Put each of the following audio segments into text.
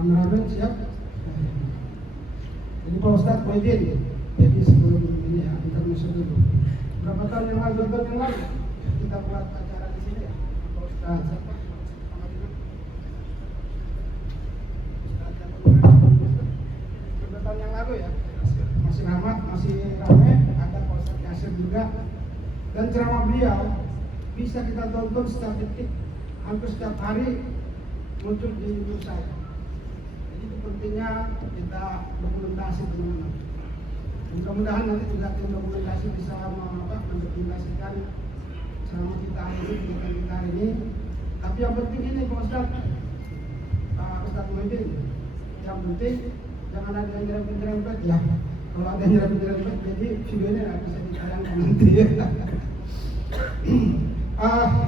Kameramen siap. Jadi Pak Ustadz Muhyiddin, jadi sebelum ini ya, intermission dulu. Berapa tahun yang lalu, 2 tahun yang lalu kita buat acara di sini ya, Pak Ustadz siapa? Beberapa tahun yang lalu ya, masih ramai, ada Pak Ustadz Yasir juga. Dan ceramah beliau bisa kita tonton setiap detik, hampir setiap hari muncul di YouTube saya. Jadi itu pentingnya kita dokumentasi teman-teman. Mudah-mudahan nanti juga tim dokumentasi bisa mendokumentasikan ceramah kita hari ini, kegiatan kita hari ini. Tapi yang penting ini Pak Ustadz, Pak Ustadz Muhyiddin, yang penting jangan ada yang nyerempet ya. Kalau ada yang nyerempet, jadi videonya nggak bisa ditayangkan nanti.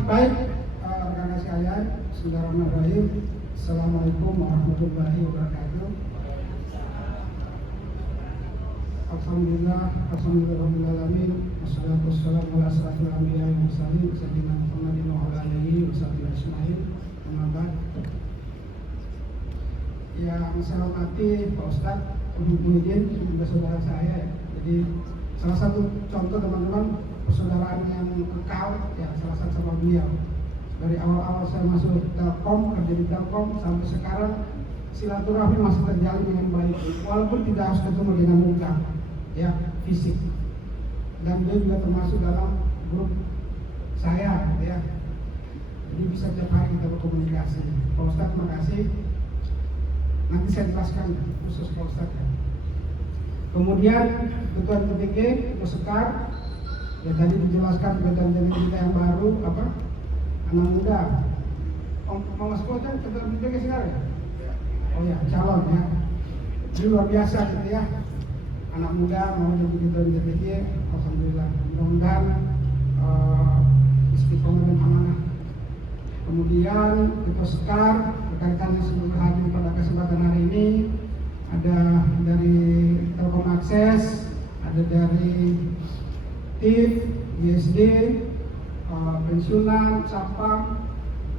Baik, rekan-rekan sekalian, Bismillahirrahmanirrahim. Assalamualaikum warahmatullahi wabarakatuh. Alhamdulillahirrahmanirrahim. Wassalatu wassalamu ala asyrafil anbiya'i wal mursalin sayyidina Muhammadin wa ala alihi washabihi ajmain. Amma ba'd. Yang saya hormati Pak Ustadz Muhyiddin, juga saudara saya. Jadi salah satu contoh teman-teman persaudaraan yang kekal ya, salah satu sama beliau. Dari awal-awal saya masuk Telkom, kerja di Telkom sampai sekarang silaturahmi masih terjalin dengan baik, walaupun tidak harus ketemu dengan muka, ya fisik. Dan dia juga termasuk dalam grup saya, ya. Jadi bisa tiap hari kita berkomunikasi. Pak Ustadz, terima kasih. Nanti saya jelaskan khusus Pak Ustadz ya. Kemudian Ketua MTPK, Ketua Sekar, ya tadi dijelaskan kegiatan kita yang baru apa? Anak muda. Mau masuk kota Ketua MTPK sekarang ya? Oh ya, calon ya. Ini luar biasa gitu ya. Anak muda mau jadi Ketua MTPK, alhamdulillah. Mudah-mudahan istiqomah dan amanah. Kemudian Ketua Sekar, rekan-rekan yang sudah hadir pada kesempatan hari ini, ada dari Telkom Akses, ada dari TIF, ISD, pensiunan, Sapam,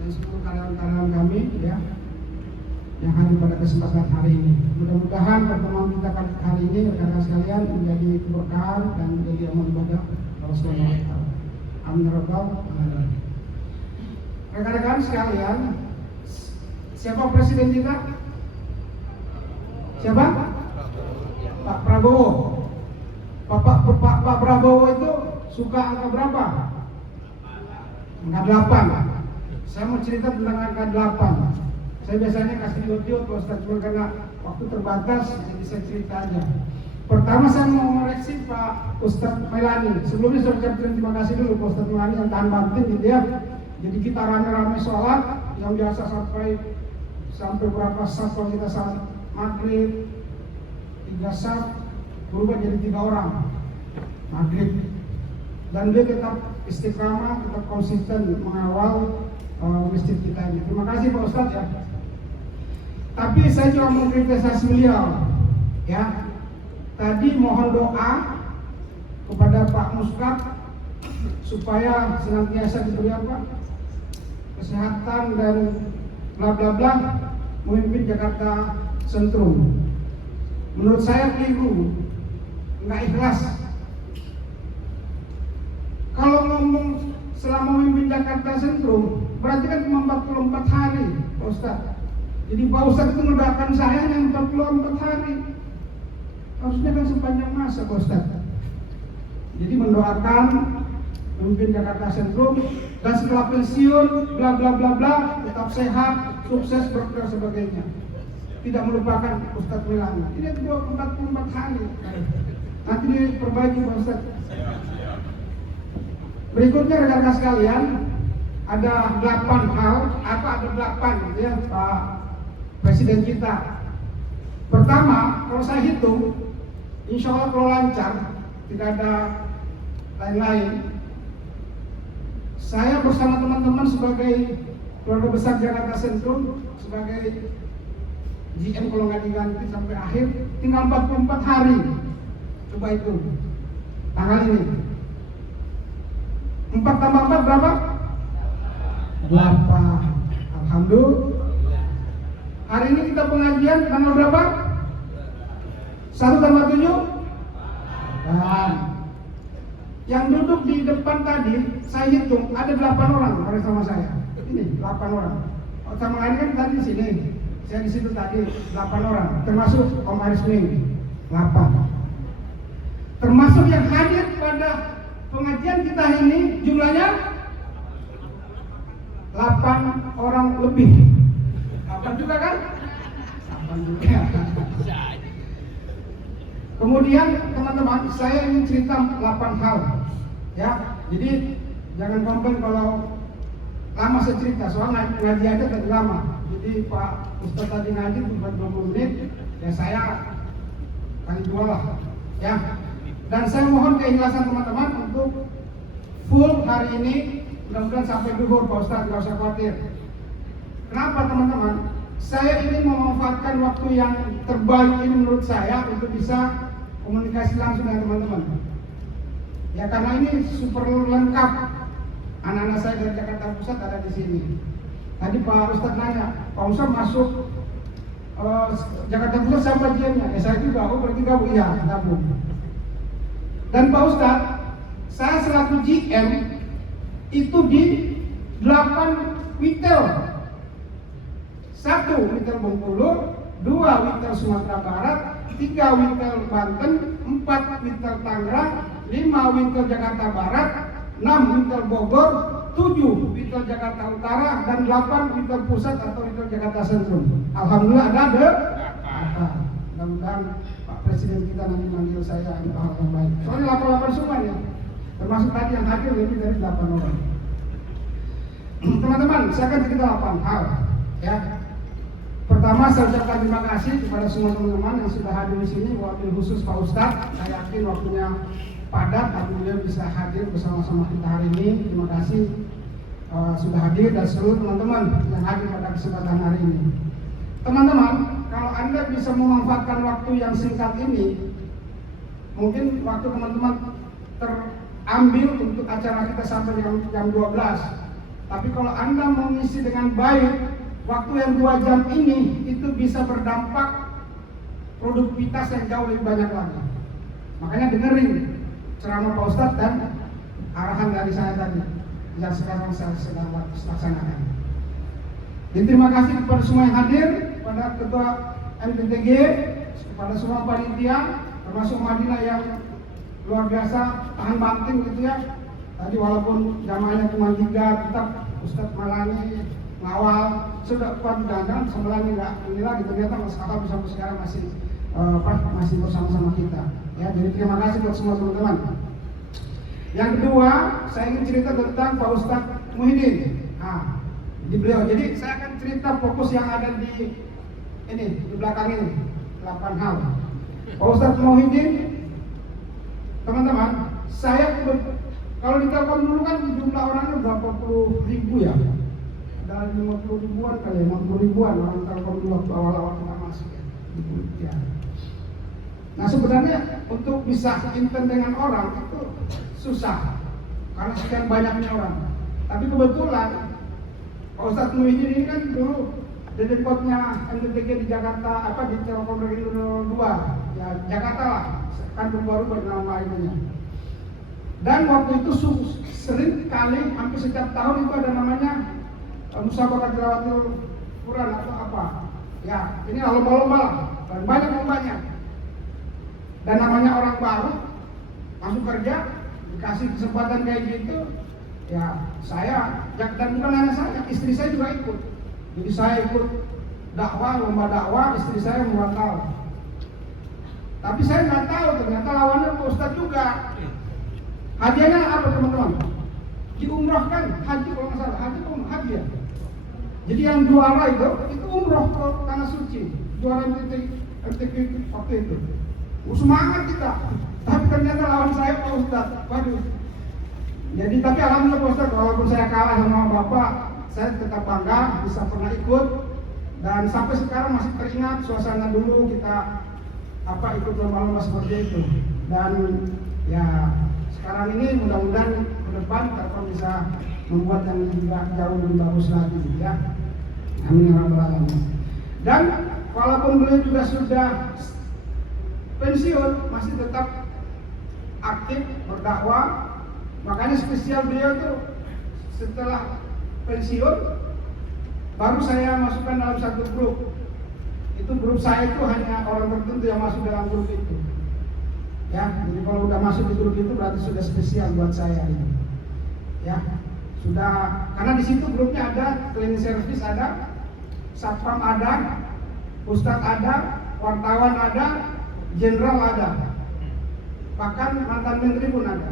dan seluruh karyawan-karyawan kami ya, yang hadir pada kesempatan hari ini. Mudah-mudahan pertemuan kita hari ini rekan-rekan sekalian menjadi keberkahan dan menjadi amal ibadah Allah Subhanahu wa taala. Amin ya rabbal alamin. Rekan-rekan sekalian, siapa presiden kita? Siapa? Pak Prabowo. Pak Prabowo itu suka angka berapa? Angka 8. Saya mau cerita tentang angka 8. Saya biasanya kasih iot-iot Pak Ustadz, cuma karena waktu terbatas jadi saya cerita aja. Pertama saya mau mengoreksi Pak Ustadz Melani. Sebelumnya saya ucapkan terima kasih dulu Pak Ustadz Melani yang tahan banting gitu ya. Jadi kita rame-rame sholat yang biasa sampai berapa saf kalau kita salat maghrib 3 saf berubah jadi 3 orang maghrib, dan dia tetap istiqamah, tetap konsisten mengawal masjid kita ini. Terima kasih Pak Ustadz ya. Tapi saya juga mengkritisasi beliau ya. Tadi mohon doa kepada Pak Muskat supaya senantiasa diberi apa? Kesehatan dan bla bla bla memimpin Jakarta Sentrum. Menurut saya keliru, nggak ikhlas. Kalau ngomong selama memimpin Jakarta Sentrum, berarti kan cuma 44 hari, Pak Ustadz. Jadi Pak Ustadz itu mendoakan saya yang 44 hari. Harusnya kan sepanjang masa, Pak Ustadz. Jadi mendoakan memimpin Jakarta Sentrum, dan setelah pensiun bla bla bla bla tetap sehat, sukses, berkah sebagainya. Tidak melupakan Ustadz Melani. Ini 44 hari. Nanti diperbaiki Pak Ustadz. Berikutnya rekan-rekan sekalian, ada 8 hal, ada 8 ya Pak Presiden kita. Pertama, kalau saya hitung, insya Allah kalau lancar, tidak ada lain-lain. Saya bersama teman-teman sebagai keluarga besar Jakarta Sentrum, sebagai GM kalau nggak diganti sampai akhir, tinggal 44 hari. Coba itu tanggal ini. 4 tambah 4 berapa? 8. Alhamdulillah. Hari ini kita pengajian tanggal berapa? 1 tambah 7? Dan yang duduk di depan tadi, saya hitung ada 8 orang bersama saya. Ini 8 orang. Sama lain kan tadi di sini. Saya di situ tadi 8 orang, termasuk Om Arisming 8. Termasuk yang hadir pada pengajian kita ini jumlahnya 8 orang lebih. 8 juga kan? 8 juga. Kemudian teman-teman, saya ingin cerita 8 hal. Ya, jadi jangan komplain kalau lama saya cerita, soalnya ngaji aja tadi lama. Jadi Pak Ustadz tadi ngaji cuma 20 menit, ya saya kali 2 lah. Ya. Dan saya mohon keikhlasan teman-teman untuk full hari ini, mudah-mudahan sampai zuhur Pak Ustadz, nggak usah khawatir. Kenapa teman-teman? Saya ingin memanfaatkan waktu yang terbaik ini menurut saya untuk bisa komunikasi langsung dengan teman-teman. Ya karena ini super lengkap. Anak-anak saya dari Jakarta Pusat ada di sini. Tadi Pak Ustadz nanya, Pak Ustadz masuk Jakarta Pusat siapa GM-nya? Ya saya juga, berarti gabung? Iya, gabung. Dan Pak Ustadz, saya selaku GM itu di 8 witel. 1 witel Bengkulu, 2 witel Sumatera Barat, 3 witel Banten, 4 witel Tangerang, 5 witel Jakarta Barat, 6 witel Bogor, 7 witel Jakarta Utara, dan 8 witel Pusat atau witel Jakarta Sentrum. Alhamdulillah ada mudah-mudahan Pak Presiden kita nanti manggil saya untuk hal yang baik. Soalnya 8 semua ya, termasuk tadi yang hadir lebih dari 8 orang. Teman-teman, saya akan cerita 8 hal. Ya. Pertama, saya ucapkan terima kasih kepada semua teman-teman yang sudah hadir di sini, wabil khusus Pak Ustadz. Saya yakin waktunya padat, tapi beliau bisa hadir bersama-sama kita hari ini. Terima kasih sudah hadir dan seluruh teman-teman yang hadir pada kesempatan hari ini. Teman-teman, kalau Anda bisa memanfaatkan waktu yang singkat ini, mungkin waktu teman-teman terambil untuk acara kita sampai jam 12. Tapi kalau Anda mengisi dengan baik, waktu yang 2 jam ini itu bisa berdampak produktivitas yang jauh lebih banyak lagi. Makanya dengerin ceramah Pak Ustadz dan arahan dari saya tadi yang sekarang saya sedang laksanakan. Dan terima kasih kepada semua yang hadir, kepada Ketua MPTG, kepada semua panitia, termasuk Madinah yang luar biasa tahan banting gitu ya. Tadi walaupun jamaahnya cuma 3, tetap Ustadz Malani ngawal, sudah kuat dan sebenarnya nggak ini lagi, ternyata Mas Kakak sampai sekarang masih bersama-sama kita. Ya, jadi terima kasih buat semua teman-teman. Yang kedua, saya ingin cerita tentang Pak Ustadz Muhyiddin. Di beliau. Jadi saya akan cerita fokus yang ada di belakang ini, 8 hal. Pak Ustadz Muhyiddin, teman-teman, saya kalau di Telkom dulu kan jumlah orangnya berapa puluh ribu ya. Dari 50 ribuan kali ya, 60 ribuan orang Telkom dulu waktu awal-awal kita masuk ya. Nah sebenarnya untuk bisa intern dengan orang itu susah karena sekian banyaknya orang. Tapi kebetulan Pak Ustadz Muhyiddin ini kan dulu dedekotnya MTTG di Jakarta, di Telkom Regional 2 ya, Jakarta lah, kan baru bernama ininya. Dan waktu itu sering kali hampir setiap tahun itu ada namanya musabaqah tilawatil Quran atau apa. Ya, ini lomba-lomba lah, dan banyak lombanya. Dan namanya orang baru masuk kerja, dikasih kesempatan kayak gitu, ya saya, dan bukan hanya saya, istri saya juga ikut. Jadi saya ikut dakwah, lomba dakwah, istri saya merantau. Tapi saya nggak tahu ternyata lawannya Pak Ustadz juga. Hadiahnya apa teman-teman? Diumrohkan, haji kalau nggak salah, haji ya. Jadi yang juara itu umroh ke tanah suci, juara MTQ waktu itu. Semangat kita, tapi ternyata lawan saya Pak Ustadz. Waduh. Jadi tapi alhamdulillah Pak Ustadz, walaupun saya kalah sama Bapak, saya tetap bangga bisa pernah ikut dan sampai sekarang masih teringat suasana dulu kita ikut lomba-lomba seperti itu. Dan ya sekarang ini mudah-mudahan ke depan Telkom bisa membuat yang juga jauh lebih bagus lagi ya. Amin ya rabbal alamin. Dan walaupun beliau juga sudah pensiun, masih tetap aktif berdakwah. Makanya spesial beliau itu setelah pensiun baru saya masukkan dalam satu grup. Itu grup saya itu hanya orang tertentu yang masuk dalam grup itu. Ya, jadi kalau udah masuk di grup itu berarti sudah spesial buat saya ini. Ya, sudah, karena di situ grupnya ada cleaning service, ada satpam, ada ustadz, ada wartawan, ada jenderal, ada bahkan mantan menteri pun ada,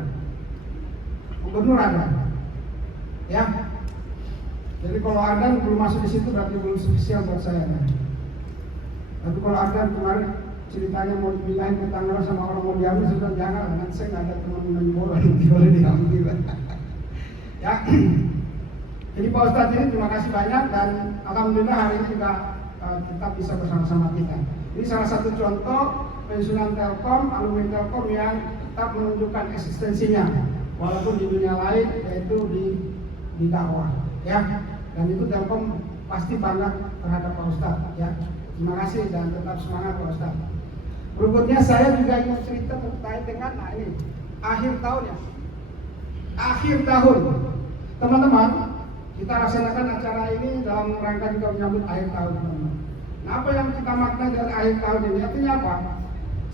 gubernur ada. Ya, jadi kalau ada belum masuk di situ berarti belum spesial buat saya. Tapi kalau ada kemarin ceritanya mau dipindahin ke Tangerang sama orang mau diambil, sudah jangan, nanti saya nggak ada teman main bola nanti boleh diambil. Ya, jadi Pak Ustadz ini terima kasih banyak dan alhamdulillah hari ini juga tetap bisa bersama-sama kita. Ini salah satu contoh pensiunan Telkom, alumni Telkom yang tetap menunjukkan eksistensinya walaupun di dunia lain, yaitu di dakwah. Ya, dan itu Telkom pasti bangga terhadap Pak Ustadz. Ya, terima kasih dan tetap semangat Pak Ustadz. Berikutnya saya juga ingin cerita terkait dengan ini akhir tahun ya. Akhir tahun, teman-teman, kita laksanakan acara ini dalam rangka juga menyambut akhir tahun, teman-teman. Nah, apa yang kita maknai dari akhir tahun ini? Artinya apa?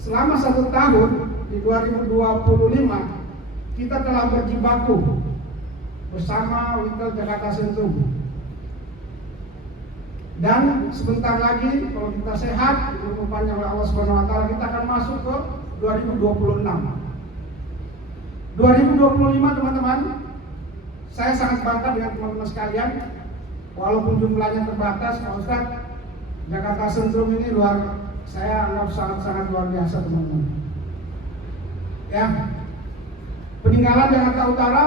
Selama 1 tahun di 2025 kita telah berjibaku bersama Winkel Jakarta Sentrum. Dan sebentar lagi kalau kita sehat, umur panjang oleh Allah Subhanahu wa taala, kita akan masuk ke 2026. 2025 teman-teman, saya sangat bangga dengan teman-teman sekalian. Walaupun jumlahnya terbatas, Pak Ustadz, Jakarta Sentrum ini saya anggap sangat-sangat luar biasa teman-teman. Ya, peninggalan Jakarta Utara,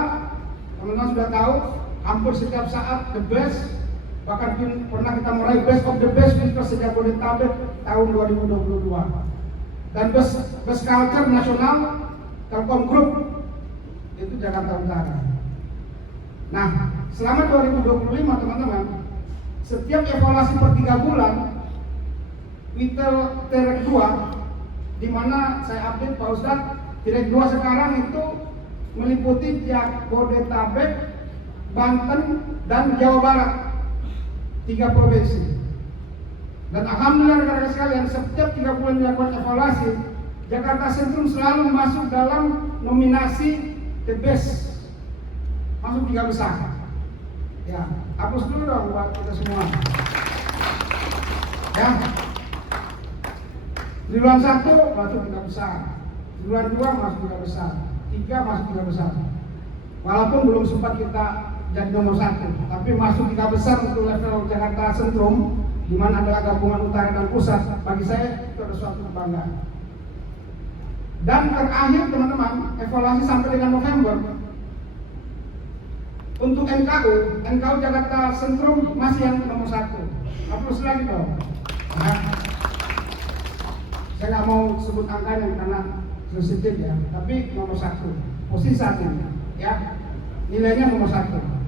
teman-teman sudah tahu, hampir setiap saat the best. Bahkan pernah kita meraih best of the best Winkel Jabodetabek tahun 2022. Dan best culture nasional Telkom Group itu Jakarta Utara. Nah, selama 2025 teman-teman, setiap evaluasi per 3 bulan Winkel Terek 2, di mana saya update Pak Ustadz, Terek 2 sekarang itu meliputi Jabodetabek, Banten, dan Jawa Barat, 3 provinsi. Dan alhamdulillah rekan-rekan sekalian, setiap 3 bulan dilakukan evaluasi, Jakarta Sentrum selalu masuk dalam nominasi the best, masuk 3 besar. Ya, hapus dulu dong buat kita semua. Ya, triwulan 1 masuk 3 besar, triwulan 2 masuk 3 besar, 3 masuk 3 besar. Walaupun belum sempat kita jadi nomor 1, tapi masuk 3 besar untuk level Jakarta Sentrum, di mana adalah gabungan utara dan pusat. Bagi saya itu adalah suatu kebanggaan. Dan terakhir teman-teman, evaluasi sampai dengan November untuk NKU Jakarta Sentrum masih yang nomor 1. Hapus lagi dong. Nah, saya nggak mau sebut angkanya karena sensitif ya, tapi nomor 1, posisi 1 ya, nilainya nomor 1.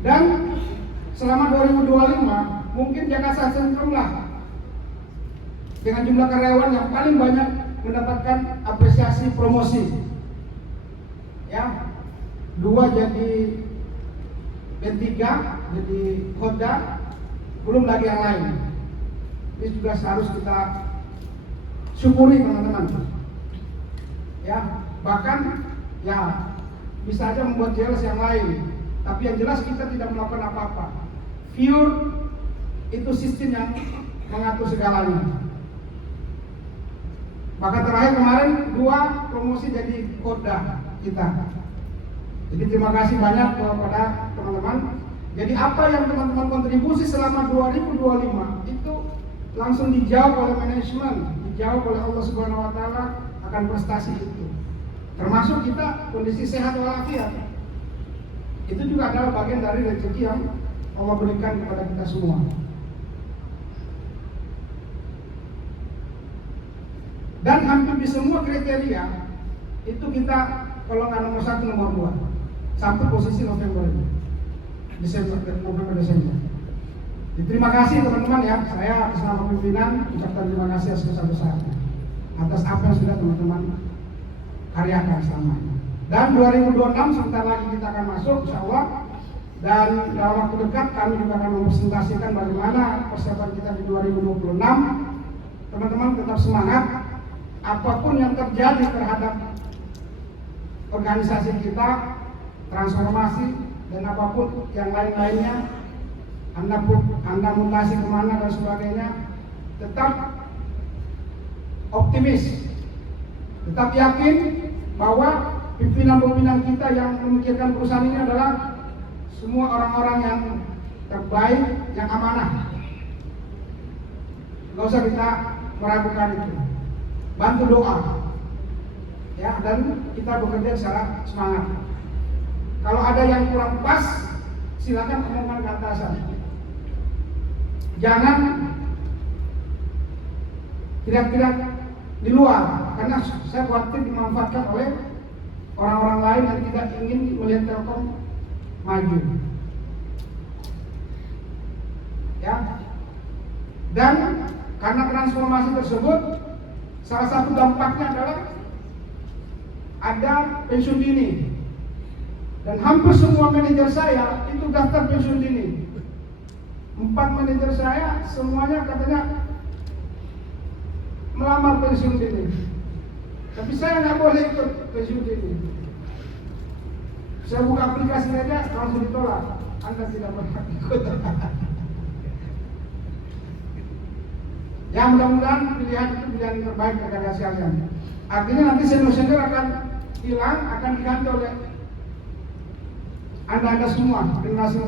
Dan selama 2025 mungkin Jakarta Sentrum lah dengan jumlah karyawan yang paling banyak mendapatkan apresiasi promosi. Ya, 2 jadi B3, jadi Koda, belum lagi yang lain. Ini juga harus kita syukuri teman-teman. Ya, bahkan ya bisa aja membuat jelas yang lain. Tapi yang jelas kita tidak melakukan apa-apa. Pure itu sistem yang mengatur segalanya. Bahkan terakhir kemarin 2 promosi jadi Koda kita. Jadi terima kasih banyak kepada teman-teman. Jadi apa yang teman-teman kontribusi selama 2025 itu langsung dijawab oleh manajemen, dijawab oleh Allah Subhanahu wa taala akan prestasi itu. Termasuk kita kondisi sehat walafiat. Itu juga adalah bagian dari rezeki yang Allah berikan kepada kita semua. Dan hampir di semua kriteria itu kita kalau nggak nomor 1 nomor 2 sampai posisi November ini, November Desember. Terima kasih teman-teman ya, saya selama pimpinan ucapkan terima kasih sebesar-besarnya atas apa yang sudah teman-teman karyakan selama ini. Dan 2026 sebentar lagi kita akan masuk insya Allah. Dan dalam waktu dekat kami juga akan mempresentasikan bagaimana persiapan kita di 2026. Teman-teman tetap semangat. Apapun yang terjadi terhadap organisasi kita, transformasi dan apapun yang lain-lainnya, Anda mutasi kemana dan sebagainya, tetap optimis, tetap yakin bahwa pimpinan-pimpinan kita yang memikirkan perusahaan ini adalah semua orang-orang yang terbaik, yang amanah. Nggak usah kita meragukan itu. Bantu doa, ya, dan kita bekerja secara semangat. Kalau ada yang kurang pas, silakan omongkan ke atasan. Jangan tidak di luar, karena saya khawatir dimanfaatkan oleh orang-orang lain yang tidak ingin melihat Telkom maju. Ya. Dan karena transformasi tersebut, salah satu dampaknya adalah ada pensiun dini. Dan hampir semua manajer saya itu daftar pensiun dini. 4 manajer saya semuanya katanya melamar pensiun dini. Tapi saya nggak boleh ikut pensiun dini. Saya buka aplikasi aja langsung ditolak. Anda tidak berhak ikut. Ya, mudah-mudahan pilihan itu pilihan terbaik rekan-rekan sekalian. Artinya nanti senior-senior akan hilang, akan diganti oleh Anda semua, generasi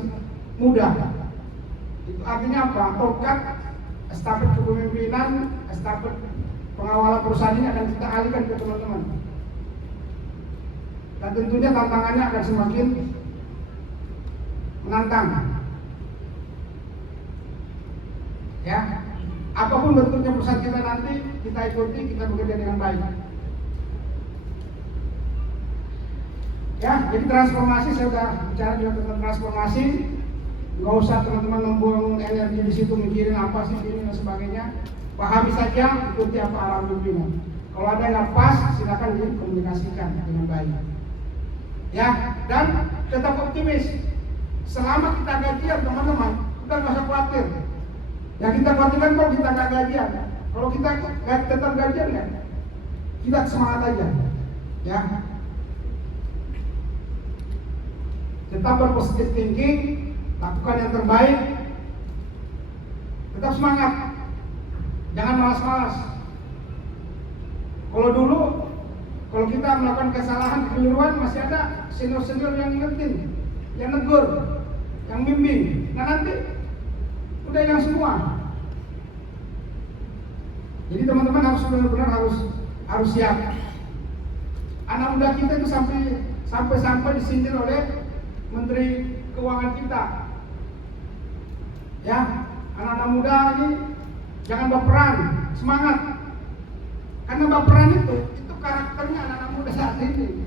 muda. Itu artinya apa? Tongkat estafet kepemimpinan, estafet pengawalan perusahaan ini akan kita alihkan ke teman-teman. Dan tentunya tantangannya akan semakin menantang. Ya, apapun bentuknya perusahaan kita nanti, kita ikuti, kita bekerja dengan baik. Ya, jadi transformasi, saya sudah bicara juga tentang transformasi. Nggak usah teman-teman membuang energi di situ mikirin apa sih ini dan sebagainya. Pahami saja, ikuti apa arahan pimpinan. Kalau ada yang nggak pas, silakan dikomunikasikan dengan baik. Ya, dan tetap optimis. Selama kita gajian teman-teman, kita nggak usah khawatir. Yang kita khawatirkan kalau kita nggak gajian. Kalau kita tetap gajian ya, kita semangat aja. Ya. Tetap berpositif thinking, lakukan yang terbaik, tetap semangat, jangan malas-malas. Kalau kita melakukan kesalahan, kekeliruan, masih ada senior-senior yang ngingetin, yang negur, yang bimbing. Nah nanti udah yang semua. Jadi teman-teman harus benar-benar harus siap. Anak muda kita itu sampai disindir oleh Menteri Keuangan kita. Ya, anak-anak muda ini jangan baperan, semangat. Karena baperan itu karakternya anak-anak muda saat ini.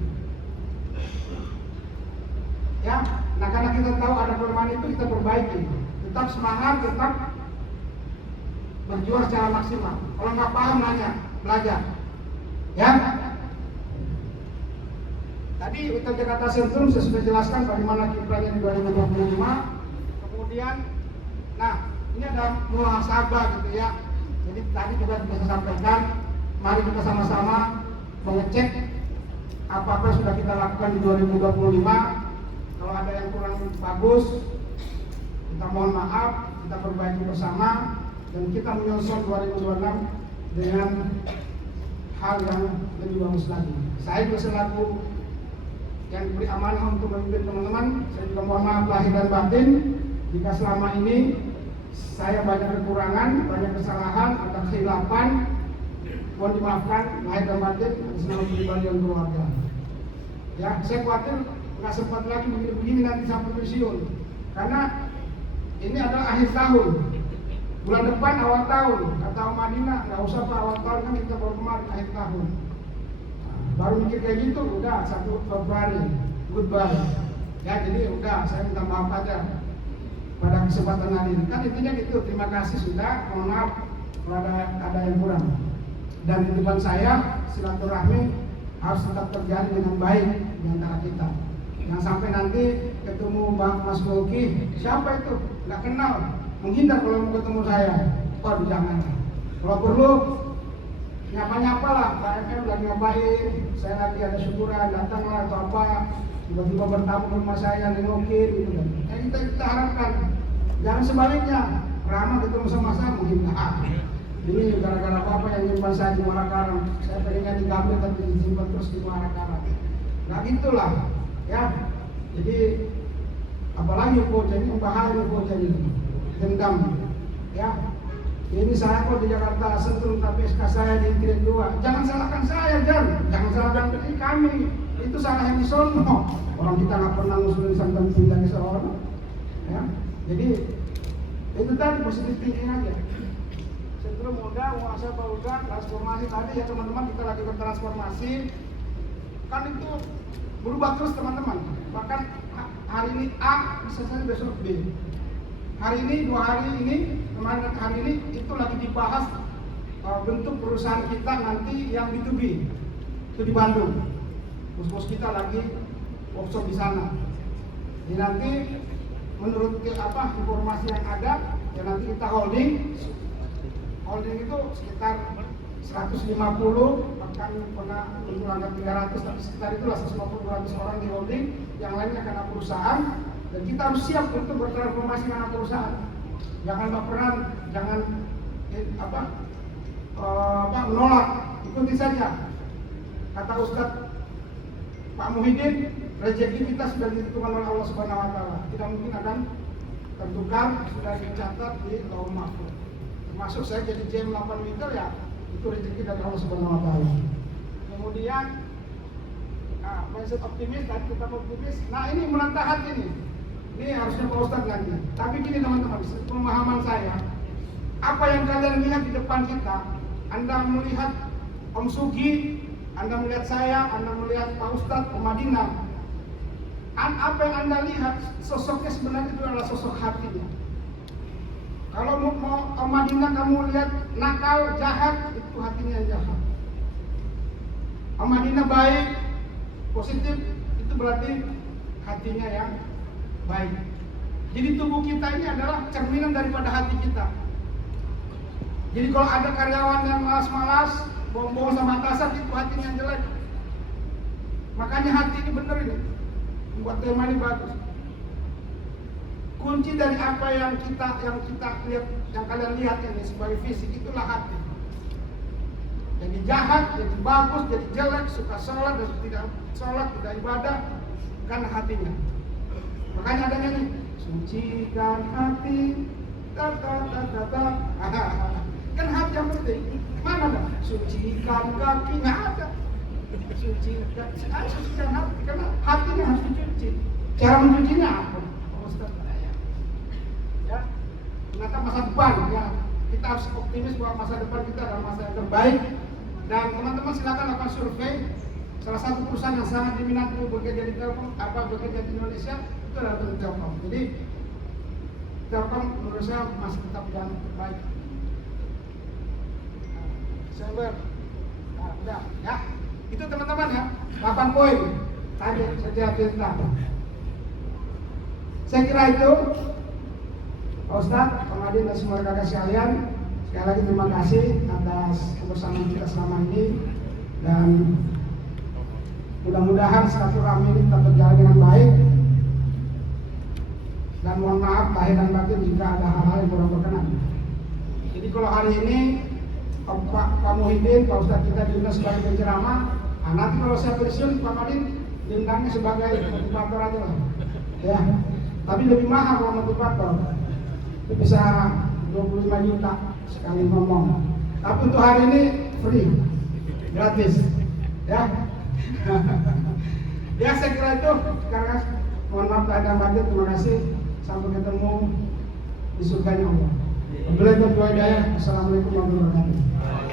Ya, nah karena kita tahu ada kelemahan itu, kita perbaiki. Tetap semangat, tetap berjuang secara maksimal. Kalau nggak paham nanya, belajar. Ya. Tadi Hotel Jakarta Sentrum saya sudah jelaskan bagaimana kiprahnya di 2025. Kemudian, nah ini ada muhasabah gitu ya. Jadi tadi juga bisa sampaikan, mari kita sama-sama mengecek apa sudah kita lakukan di 2025. Kalau ada yang kurang bagus, kita mohon maaf, kita perbaiki bersama, dan kita menyusun 2026 dengan hal yang lebih bagus lagi. Saya juga selaku yang diberi amanah untuk memimpin teman-teman, saya juga mohon maaf lahir dan batin jika selama ini saya banyak kekurangan, banyak kesalahan, ada kehilapan. Mohon dimaafkan lahir dan batin atas nama pribadi dan keluarga. Ya, saya khawatir nggak sempat lagi begini nanti sampai pensiun, karena ini adalah akhir tahun. Bulan depan awal tahun, kata Om Madinah, nggak usah Pak, awal tahun kan kita baru kemarin akhir tahun. Baru mikir kayak gitu, udah 1 Februari, goodbye. Ya, jadi udah, saya minta maaf aja pada kesempatan hari ini. Kan intinya gitu. Terima kasih sudah. Mohon maaf kalau ada yang kurang. Dan titipan saya, silaturahmi harus tetap terjadi dengan baik di antara kita. Jangan sampai nanti ketemu Bang Mas Mulki, siapa itu? Nggak kenal, menghindar kalau mau ketemu saya. Waduh, jangan. Kalau perlu nyapa-nyapa lah, Pak FM lagi ngapain, saya lagi ada syukuran, datanglah atau apa, tiba-tiba bertamu ke rumah saya, nengokin gitu kan. Kita harapkan, jangan sebaliknya, ramah ketemu sama saya menghindar. Ini gara-gara apa yang nyimpan saya di Muara Karang, saya pengennya digambil tapi disimpan terus di Muara Karang. Nah gitulah, ya. Jadi apalagi jadi bahaya jadi dendam, ya. Ini saya kok di Jakarta Sentul tapi SK saya di Tiret 2. Jangan salahkan saya, jangan salahkan kami. Itu salah yang di sono. Orang kita nggak pernah ngusulin santan cinta di sono, ya. Jadi itu tadi positif thinking aja. Sentrum muda, muhasabah udah, transformasi tadi ya teman-teman, kita lagi bertransformasi. Kan itu berubah terus teman-teman. Bahkan hari ini A bisa saja besok B. Hari ini, 2 hari ini, kemarin hari ini itu lagi dibahas bentuk perusahaan kita nanti yang B2B itu di Bandung. Bos-bos kita lagi workshop di sana. Jadi nanti menurut informasi yang ada, ya nanti kita holding itu sekitar 150, bahkan pernah untuk angka 300, tapi sekitar itulah 150-200 orang di holding, yang lainnya karena perusahaan. Dan kita harus siap untuk bertransformasi dengan perusahaan. Jangan baperan, jangan menolak, ikuti saja. Kata Ustadz Pak Muhyiddin, rezeki kita sudah ditentukan oleh Allah Subhanahu Wa Taala. Tidak mungkin akan tertukar, sudah dicatat di Lauh Mahfuz. Termasuk saya jadi JM 8 Winter, ya itu rezeki dari Allah Subhanahu Wa Taala. Kemudian mindset optimis, dan kita optimis. Nah ini menantang hati nih. Ini harusnya Pak Ustadz nanti. Tapi gini teman-teman, pemahaman saya, apa yang kalian lihat di depan kita, Anda melihat Om Sugi, Anda melihat saya, Anda melihat Pak Ustadz, Om Madinah. Apa yang Anda lihat, sosoknya sebenarnya itu adalah sosok hatinya. Kalau mau Om Madinah kamu lihat nakal, jahat, itu hatinya yang jahat. Om Madinah baik, positif, itu berarti hatinya yang baik. Jadi tubuh kita ini adalah cerminan daripada hati kita. Jadi kalau ada karyawan yang malas-malas, bohong-bohong sama atasan, itu hatinya yang jelek. Makanya hati ini benar ini, membuat tema ini bagus. Kunci dari apa yang kita lihat, yang kalian lihat ini sebagai fisik, itulah hati. Jadi jahat, jadi bagus, jadi jelek, suka sholat dan tidak sholat, tidak ibadah, karena hatinya. Makanya ada nyanyi, sucikan hati, kan hati yang penting. Mana ada? Sucikan kaki, nggak ada. Sucikan hati, karena hatinya harus dicuci. Cara mencucinya apa? Ya, menatap masa depan, ya. Kita harus optimis bahwa masa depan kita adalah masa yang terbaik. Dan teman-teman silakan lakukan survei. Salah satu perusahaan yang sangat diminati bekerja di Telkom, bekerja di Indonesia, itu adalah Telkom. Jadi Telkom menurut saya masih tetap yang terbaik. Desember, nah, udah, ya. Itu teman-teman ya, 8 poin tadi setiap cerita. Saya kira itu, Pak Ustadz, Pak Madin dan semua rekan sekalian. Sekali lagi terima kasih atas kebersamaan kita selama ini, dan mudah-mudahan silaturahmi ini tetap berjalan dengan baik. Dan mohon maaf lahir dan batin jika ada hal-hal yang kurang berkenan. Jadi kalau hari ini Pak Muhyiddin, Pak Ustadz kita diundang sebagai penceramah. Nah, nanti kalau saya pensiun, Pak Madin diundangnya sebagai motivator aja lah. Ya, tapi lebih mahal kalau motivator. Itu bisa 25 juta sekali ngomong. Tapi untuk hari ini free, gratis. Ya. Ya saya kira itu. Sekarang mohon maaf lahir dan batin. Terima kasih. Sampai ketemu di surganya Allah. Wabillahi taufiq wal hidayah. Assalamualaikum warahmatullahi wabarakatuh.